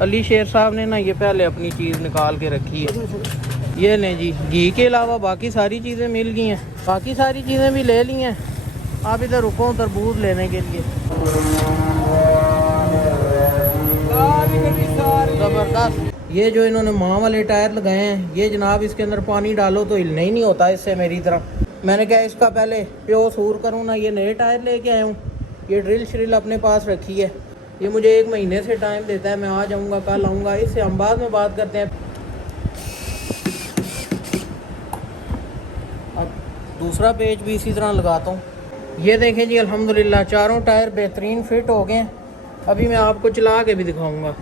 अली शेर साहब ने ना ये पहले अपनी चीज़ निकाल के रखी है। ये लें जी, घी के अलावा बाकी सारी चीज़ें मिल गई हैं, बाकी सारी चीज़ें भी ले ली हैं। आप इधर रुको तरबूज लेने के लिए। ज़बरदस्त। ये जो इन्होंने माँ वाले टायर लगाए हैं, ये जनाब इसके अंदर पानी डालो तो हिलने ही नहीं होता इससे मेरी तरह। मैंने कहा इसका पहले प्यो सूर करूँ ना, ये नए टायर लेके आया हूँ। ये ड्रिल श्रिल अपने पास रखी है। ये मुझे 1 महीने से टाइम देता है, मैं आ जाऊँगा, कल आऊँगा। इससे हम बाद में बात करते हैं। अब दूसरा पेज भी इसी तरह लगाता हूँ। ये देखें जी, अल्हम्दुलिल्लाह चारों टायर बेहतरीन फिट हो गए। अभी मैं आपको चला के भी दिखाऊँगा।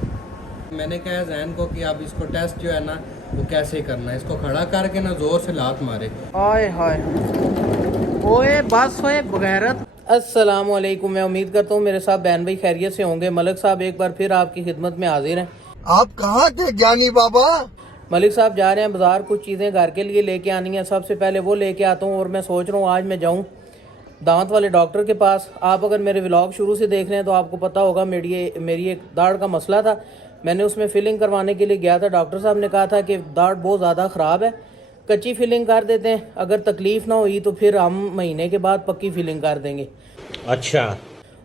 मैंने कहा जैन को कि आप इसको टेस्ट जो है ना वो कैसे करना है, इसको खड़ा करके ना जोर से लात मारे। हाय हाय, ओए बस ओए बगैरत। अस्सलाम वालेकुम। मैं उम्मीद करता हूँ मेरे साथ बहन भाई खैरियत से होंगे। मलिक साहब एक बार फिर आपकी खिदमत में हाजिर हैं। आप कहाँ थे ज्ञानी बाबा? मलिक साहब जा रहे हैं बाजार, कुछ चीज़ें घर के लिए लेके आनी है। सबसे पहले वो लेके आता हूँ और मैं सोच रहा हूँ आज मैं जाऊँ दांत वाले डॉक्टर के पास। आप अगर मेरे व्लॉग शुरू से देख रहे हैं तो आपको पता होगा मेरी एक दाढ़ का मसला था। मैंने उसमें फिलिंग करवाने के लिए गया था। डॉक्टर साहब ने कहा था कि दाढ़ बहुत ज़्यादा ख़राब है, कच्ची फिलिंग कर देते हैं, अगर तकलीफ़ ना हुई तो फिर हम महीने के बाद पक्की फिलिंग कर देंगे। अच्छा।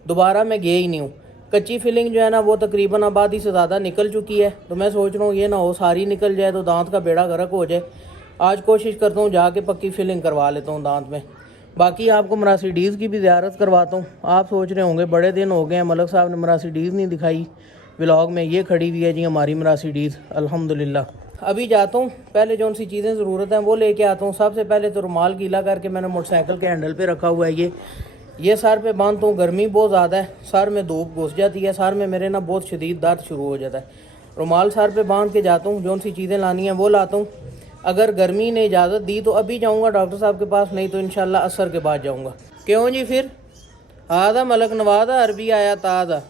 दोबारा मैं गया ही नहीं हूँ। कच्ची फिलिंग जो है ना वो तकरीबन आबादी से ज़्यादा निकल चुकी है, तो मैं सोच रहा हूँ ये ना हो सारी निकल जाए तो दांत का बेड़ा गर्क हो जाए। आज कोशिश करता हूँ जाके पक्की फिलिंग करवा लेता हूँ दांत में। बाकी आपको मर्सिडीज़ की भी ज़ियारत करवाता हूँ। आप सोच रहे होंगे बड़े दिन हो गए हैं, मलिक साहब ने मर्सिडीज़ नहीं दिखाई व्लॉग में। ये खड़ी हुई है जी हमारी मर्सिडीज़, अल्हम्दुलिल्लाह। अभी जाता हूँ, पहले जो सी चीज़ें ज़रूरत हैं वो लेके आता हूँ। सबसे पहले तो रुमाल गीला करके मैंने मोटरसाइकिल के हैंडल पे रखा हुआ है। ये सर पे बांधता हूँ, गर्मी बहुत ज़्यादा है, सर में धूप घुस जाती है, सर में मेरे ना बहुत शदीद दर्द शुरू हो जाता है। रुमाल सर पे बांध के जाता हूँ, जो सी चीज़ें लानी हैं वो लाता हूँ। अगर गर्मी ने इजाज़त दी तो अभी जाऊँगा डॉक्टर साहब के पास, नहीं तो इंशाल्लाह असर के बाद जाऊँगा। क्यों जी? फिर आधा मलक नवादा अरबी आया ताज़ा।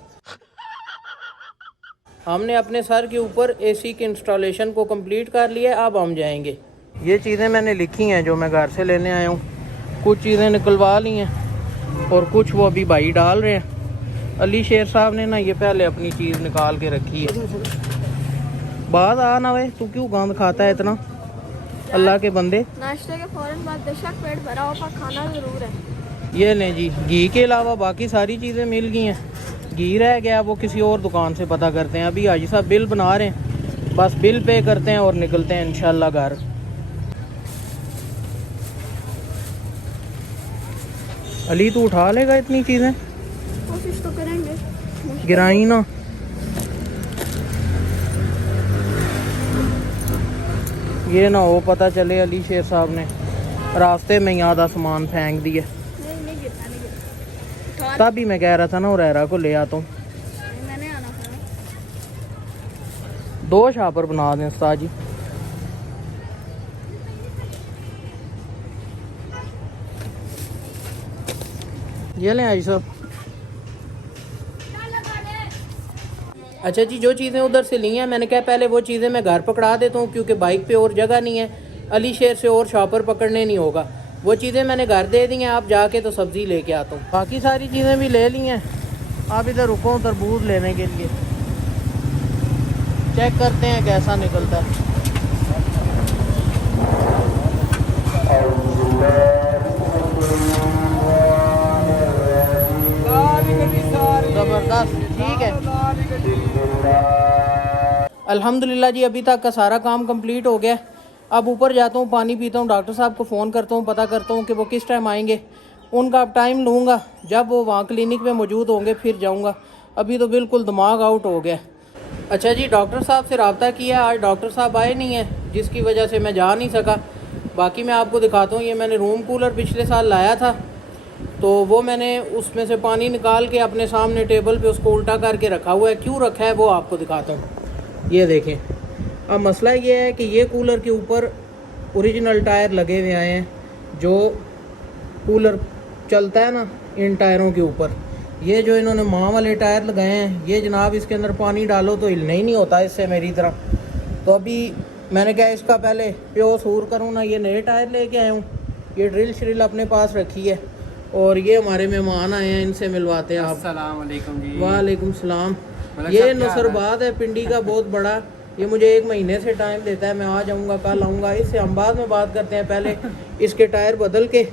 हमने अपने सर के ऊपर एसी की इंस्टॉलेशन को कंप्लीट कर लिया, अब हम जाएंगे। ये चीज़ें मैंने लिखी हैं जो मैं घर से लेने आया हूँ। कुछ चीज़ें निकलवा ली हैं और कुछ वो अभी भाई डाल रहे हैं। अली शेर साहब ने ना ये पहले अपनी चीज़ निकाल के रखी है। बाद आ ना वे, तू क्यों गंद खाता है इतना? अल्लाह के बंदे, नाश्ते के फौरन बाद बेशक पेट भरा हुआ खाना ज़रूर है। ये लें जी, घी के अलावा बाकी सारी चीज़ें मिल गई हैं। घी रह गया वो किसी और दुकान से पता करते हैं। अभी हाजी साहब बिल बना रहे हैं, बस बिल पे करते हैं और निकलते हैं इंशाल्लाह घर। अली तू उठा लेगा इतनी चीज़ें? कोशिश तो करेंगे, गिराई ना। ये ना हो पता चले अली शेर साहब ने रास्ते में ही आधा सामान फेंक दिया। नहीं गिरता, नहीं गिरता। तभी मैं कह रहा था ना उरेरा को ले आता हूँ। मैंने आना था। 2 शापर बना दें उस्ताद जी। ये लें आई साहब। अच्छा जी, जो चीज़ें उधर से ली हैं मैंने कहा पहले वो चीज़ें मैं घर पकड़ा देता हूँ, क्योंकि बाइक पे और जगह नहीं है, अली शेर से और शॉपर पकड़ने नहीं होगा। वो चीज़ें मैंने घर दे दी हैं, आप जाके तो सब्ज़ी लेके आता हूँ। बाकी सारी चीज़ें भी ले ली हैं। आप इधर रुको तरबूज लेने के लिए, चेक करते हैं कैसा निकलता है। ज़बरदस्त, ठीक है। अल्हम्दुलिल्लाह जी, अभी तक का सारा काम कंप्लीट हो गया। अब ऊपर जाता हूँ, पानी पीता हूँ, डॉक्टर साहब को फ़ोन करता हूँ, पता करता हूँ कि वो किस टाइम आएंगे। उनका अब टाइम लूँगा, जब वो वहाँ क्लिनिक में मौजूद होंगे फिर जाऊँगा। अभी तो बिल्कुल दिमाग आउट हो गया। अच्छा जी, डॉक्टर साहब से रब्ता किया, आज डॉक्टर साहब आए नहीं हैं, जिसकी वजह से मैं जा नहीं सका। बाकी मैं आपको दिखाता हूँ, ये मैंने रूम कूलर पिछले साल लाया था, तो वो मैंने उसमें से पानी निकाल के अपने सामने टेबल पे उसको उल्टा करके रखा हुआ है। क्यों रखा है वो आपको दिखाता हूँ। ये देखें। अब मसला ये है कि ये कूलर के ऊपर ओरिजिनल टायर लगे हुए आए हैं, जो कूलर चलता है ना इन टायरों के ऊपर। ये जो इन्होंने माँ वाले टायर लगाए हैं, ये जनाब इसके अंदर पानी डालो तो हिलने ही नहीं होता इससे मेरी तरह। तो अभी मैंने कहा इसका पहले प्यो सूर करूँ ना, ये नए टायर लेके आया हूँ। ये ड्रिल श्रिल अपने पास रखी है और ये हमारे मेहमान आए हैं, इनसे मिलवाते हैं आप। अस्सलाम वालेकुम जी। वालेकुम सलाम। ये नसरबाद है पिंडी का बहुत बड़ा, ये मुझे 1 महीने से टाइम देता है, मैं आ जाऊँगा कल आऊँगा। इससे हम बाद में बात करते हैं, पहले इसके टायर बदल के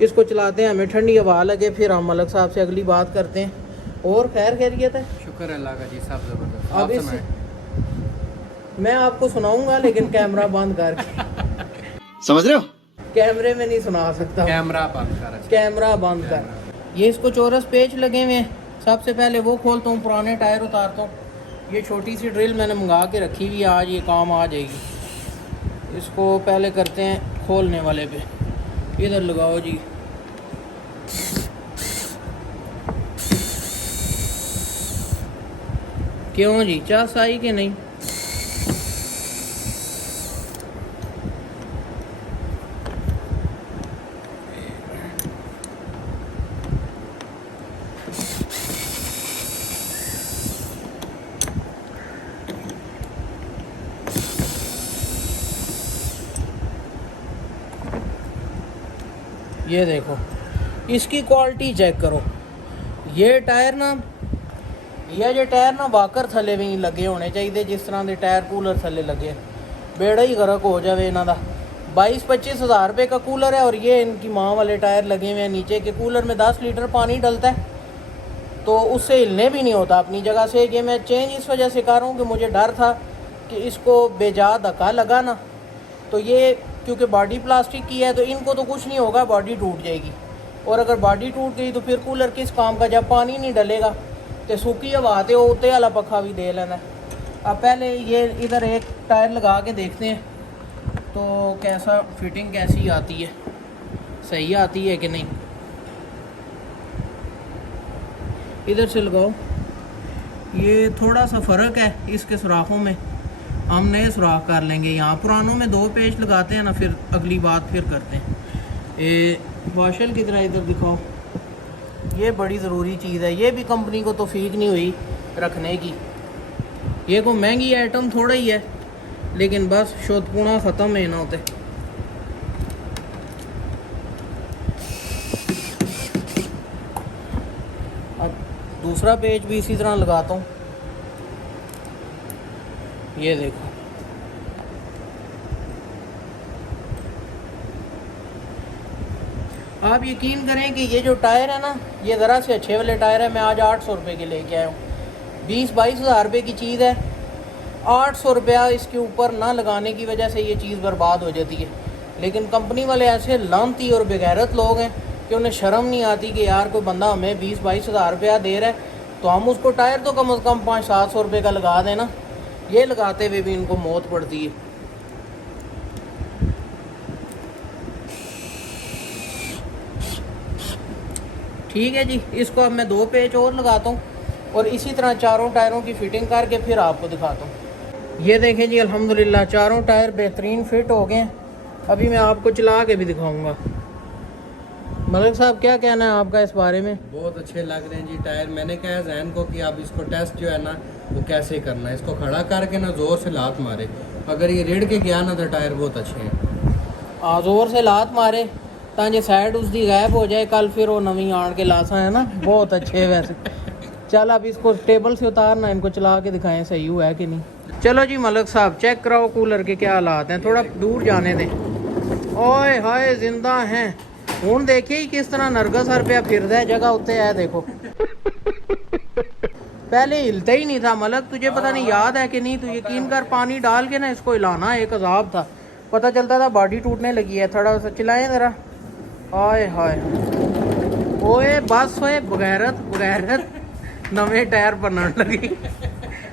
इसको चलाते हैं, हमें ठंडी हवा लगे, फिर हम मलक साहब से अगली बात करते हैं। और खैर खैरियत है? शुक्र अल्लाह का जी, सब ज़बरदस्त। अब इस मैं आपको सुनाऊंगा लेकिन कैमरा बंद करके। समझ रहे हो? कैमरे में नहीं सुना सकता, कैमरा बंद कर। कैमरा बंद कर। ये इसको चौरस पेच लगे हुए हैं, सबसे पहले वो खोलता हूँ, पुराने टायर उतारता हूँ। ये छोटी सी ड्रिल मैंने मंगा के रखी हुई है, आज ये काम आ जाएगी। इसको पहले करते हैं खोलने वाले पे, इधर लगाओ जी। क्यों जी, चास आई कि नहीं? ये देखो, इसकी क्वालिटी चेक करो। ये टायर ना वाकर थले भी नहीं लगे होने चाहिए, जिस तरह के टायर कूलर थले लगे, बेड़ा ही गर्क हो जाए इन्हों का। 22-25 हज़ार रुपये का कूलर है और ये इनकी माँ वाले टायर लगे हुए हैं नीचे के। कूलर में 10 लीटर पानी डलता है तो उससे हिलने भी नहीं होता अपनी जगह से। ये मैं चेंज इस वजह से कर रहा हूँ कि मुझे डर था कि इसको बेजा धक्का लगा ना, तो ये क्योंकि बॉडी प्लास्टिक की है तो इनको तो कुछ नहीं होगा, बॉडी टूट जाएगी। और अगर बॉडी टूट गई तो फिर कूलर किस काम का, जब पानी नहीं डलेगा तो सूखी हवा तो उत्ते वाला पखा भी दे लेना। अब पहले ये इधर एक टायर लगा के देखते हैं तो कैसा फिटिंग कैसी आती है, सही आती है कि नहीं। इधर से लगाओ, ये थोड़ा सा फ़र्क है इसके सुराखों में, हम नए सुराख कर लेंगे। यहाँ पुरानों में 2 पेच लगाते हैं ना, फिर अगली बात फिर करते हैं। ये वाशल की तरह इधर दिखाओ, ये बड़ी ज़रूरी चीज़ है, ये भी कंपनी को तौफीक नहीं हुई रखने की। ये को महंगी आइटम थोड़ा ही है लेकिन बस शोधपूणा ख़त्म है ना होते। अब दूसरा पेज भी इसी तरह लगाता हूँ, ये देखो। आप यकीन करें कि ये जो टायर है ना, ये ज़रा से अच्छे वाले टायर है, मैं आज 800 रुपये के लेके आया हूँ। 20-22 हज़ार रुपये की चीज़ है, 800 रुपया इसके ऊपर ना लगाने की वजह से ये चीज़ बर्बाद हो जाती है। लेकिन कंपनी वाले ऐसे लानती और बेगैरत लोग हैं कि उन्हें शर्म नहीं आती कि यार कोई बंदा हमें 20-22 हज़ार रुपया दे रहा है तो हम उसको टायर तो कम से कम 500-700 रुपये का लगा दें ना। ये लगाते हुए भी इनको मौत पड़ती है। ठीक है जी, इसको अब मैं 2 पेच और लगाता हूँ और इसी तरह चारों टायरों की फ़िटिंग करके फिर आपको दिखाता हूँ। ये देखें जी, अल्हम्दुलिल्लाह चारों टायर बेहतरीन फिट हो गए हैं। अभी मैं आपको चला के भी दिखाऊंगा। मलिक साहब क्या कहना है आपका इस बारे में? बहुत अच्छे लग रहे हैं जी टायर। मैंने कहा जैन को कि आप इसको टेस्ट जो है ना वो कैसे करना है, इसको खड़ा करके ना ज़ोर से लात मारे, अगर ये रेड़ के गया ना तो टायर बहुत अच्छे हैं। ज़ोर से लात मारे ताकि साइड उसकी गायब हो जाए, कल फिर वो नवी आन के लासा है ना, बहुत अच्छे वैसे। चल अब इसको टेबल से उतारना, इनको चला के दिखाएं सही हुआ है कि नहीं। चलो जी मलिक साहब चेक कराओ कूलर के क्या हालात हैं, थोड़ा दूर जाने दें। ओए हाय जिंदा हैं, हूँ देखिए ही किस तरह नरगस हर पे फिरदा है, जगह उत्ते है देखो। पहले हिलता ही नहीं था मलक, तुझे पता नहीं याद है कि नहीं, तू यकीन कर पानी डाल के ना इसको हिलाना एक अजाब था, पता चलता था बॉडी टूटने लगी है। थोड़ा सा चिल्लाएं ज़रा। हाय हाय ओए बस होए बगैरत नवे टायर बनने लगी।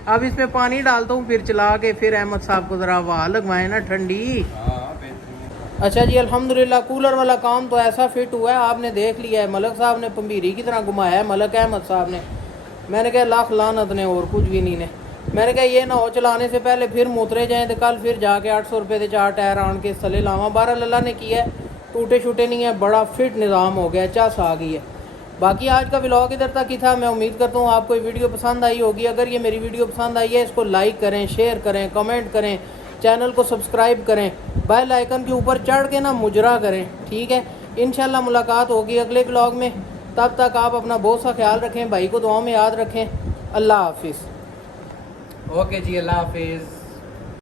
अब इसमें पानी डालता हूँ फिर चला के, फिर अहमद साहब को ज़रा हवा लगवाए ना ठंडी। अच्छा जी अल्हम्दुलिल्लाह कूलर वाला काम तो ऐसा फिट हुआ है, आपने देख लिया है। मलक साहब ने पंबीरी की तरह घुमाया है, मलक अहमद साहब ने। मैंने कहा लाख लानत ने और कुछ भी नहीं ने। मैंने कहा ये ना हो चलाने से पहले फिर मुतरे जाएँ तो कल फिर जाके 800 रुपये के 4 टायर आन के थले लावा। 12 अल्लाह ने किया है, टूटे शूटे नहीं है, बड़ा फिट निज़ाम हो गया, चस आ गई है। बाकी आज का व्लॉग इधर तक ही था। मैं उम्मीद करता हूँ आपको ये वीडियो पसंद आई होगी। अगर ये मेरी वीडियो पसंद आई है इसको लाइक करें, शेयर करें, कमेंट करें, चैनल को सब्सक्राइब करें, बेल आइकन के ऊपर चढ़ के ना मुजरा करें। ठीक है, इंशाल्लाह मुलाकात होगी अगले व्लॉग में। तब तक आप अपना बहुत सा ख्याल रखें, भाई को दुआ में याद रखें। अल्लाह हाफिज़। ओके जी, अल्लाह हाफिज़।